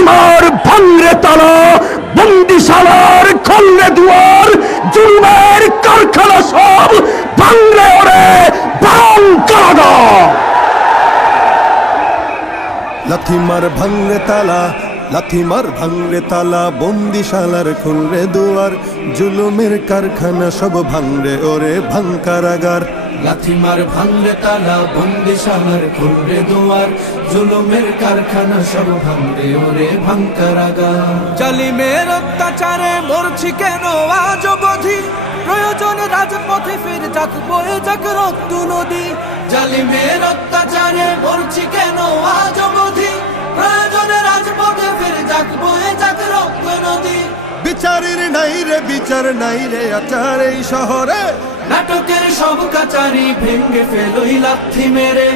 লাথিমার ভাঙরে তালা, বন্দিশালার খোলরে দুয়ার, জুলুমের কারখানা সব ভাঙরে ওরে বাম কারাগার। লাথিমার ভাঙরে তালা, লাথিমার ভাঙরে তালা, বন্দিশালার খুলরে দুয়ার, জুলুমের কারখানা সব ভাঙরে ওরে ভাঙ কারাগার। লাথিমার ভাঙরে তালা, বন্দিশালার খুলরে দুয়ার, জুলুমের কারখানা সব ভাঙরে ওরে ভাঙ কারাগার। জালিমের অত্যাচারে মরছি কেন আজ অবধি, প্রয়োজনে রাজপথে ফির যাক বয়ে যাক রক্ত নদী। জালিমের অত্যাচারে মরছি কেন আজ অবধি, প্রয়োজনে রাজপথে ফির যাক বয়ে যাক রক্ত নদী। বিচারের নাই রে বিচার নাই রে আচার এই শহরে, নাটকের সব কাচারি ভেঙ্গে ফেলোই লাথি মেরে।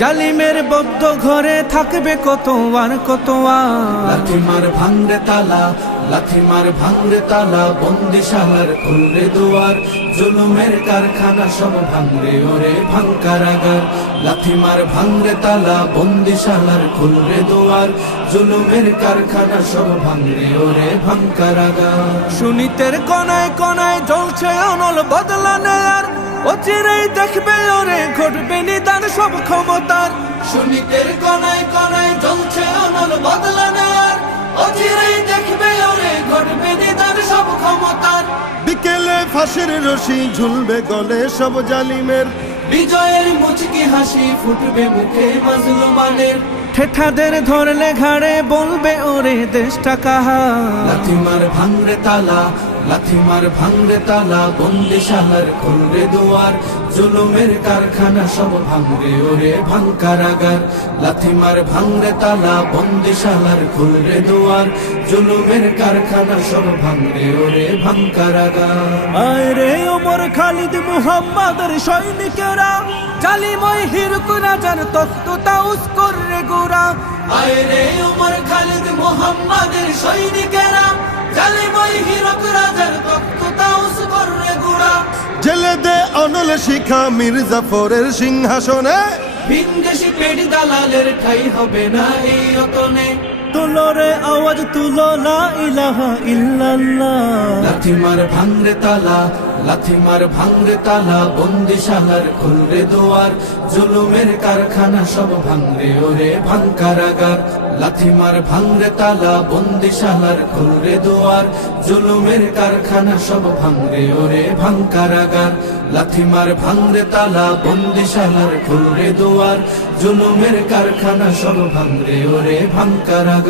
জালিমের বদ্ধ ঘরে থাকবে কত আর কত আর। লাথিমার ভাঙরে তালা, লাথিমার ভাঙরে তালা, বন্দিশালার খুলরে দুয়ার, জুলুমের কারখানা সব ভাঙরে ওরে ভাঙ কারাগার। লাথিমার ভাঙরে তালা, বন্দিশালার খুলরে দুয়ার, জুলুমের কারখানা সব ভাঙরে ওরে ভাঙ কারাগার। সুনীতের কোনায় কোনায় জ্বলছে অনল বদলা নেয়ার, অচিরেই দেখবে ওরে ঘটবে নিদান সব ক্ষমতার। সুনীতের কোনায় কোনায় জ্বলছে অনল বদলা নেয়ার, অচিরেই দেখবে ওরে ঘটবে নিদান সব ক্ষমতার। বিকেলে ফাঁসির রশি ঝুলবে গলে সব জালিমের, বিজয়ের মুচকি হাসি ফুটবে মুখে মাজলুমানের। ঠেঠাদের ধরলে ঘাড়ে বলবে ওরে দেশটা কাহার। লাথিমার ভাঙরে তালা, লাথিমার ভাঙরে তালা, বন্দিশালার খুলরে দুয়ার, জুলুমের কারখানা সব ভাঙরে ওরে ভাঙ কারাগার। লাথিমার ভাঙরে তালা, বন্দিশালার খুলরে দুয়ার, জুলুমের কারখানা সব ভাঙরে ওরে ভাঙ কারাগার। আয় রে ওমর খালিদ মুহাম্মাদের সৈনিকেরা, জালিময় হিরক রাজার তখ্ত তাউস করে গোরা। আয় রে ওমর খালিদ মুহাম্মাদের সৈনিকেরা, জালিময় হিরক রাজার তখ্ত তাউস করে গোরা। জেলে দে অনল শিখা মীর জাফরের সিংহাসনে, ভিনদেশি পেট দালালের ঠাই হবে না এই অতনে। তুলো রে আওয়াজ তুলো লা ইলাহা ইল্লাল্লাহ। লাথিমার ভাঙরে তালা, লাথিমার ভাঙরে তালা, বন্দিশালার খুলরে দুয়ার, জুলুমের কারখানা সব ভাঙরে ওরে ভাঙ কারাগার। লাথিমার ভাঙরে তালা, বন্দিশালার খুলরে দুয়ার, জুলুমের কারখানা সব ভাঙরে ওরে ভাঙ কারাগার। লাথিমার ভাঙরে তালা, বন্দিশালার খুলরে দুয়ার, জুলুমের কারখানা সব ভাঙরে ওরে ভাঙ কারাগার।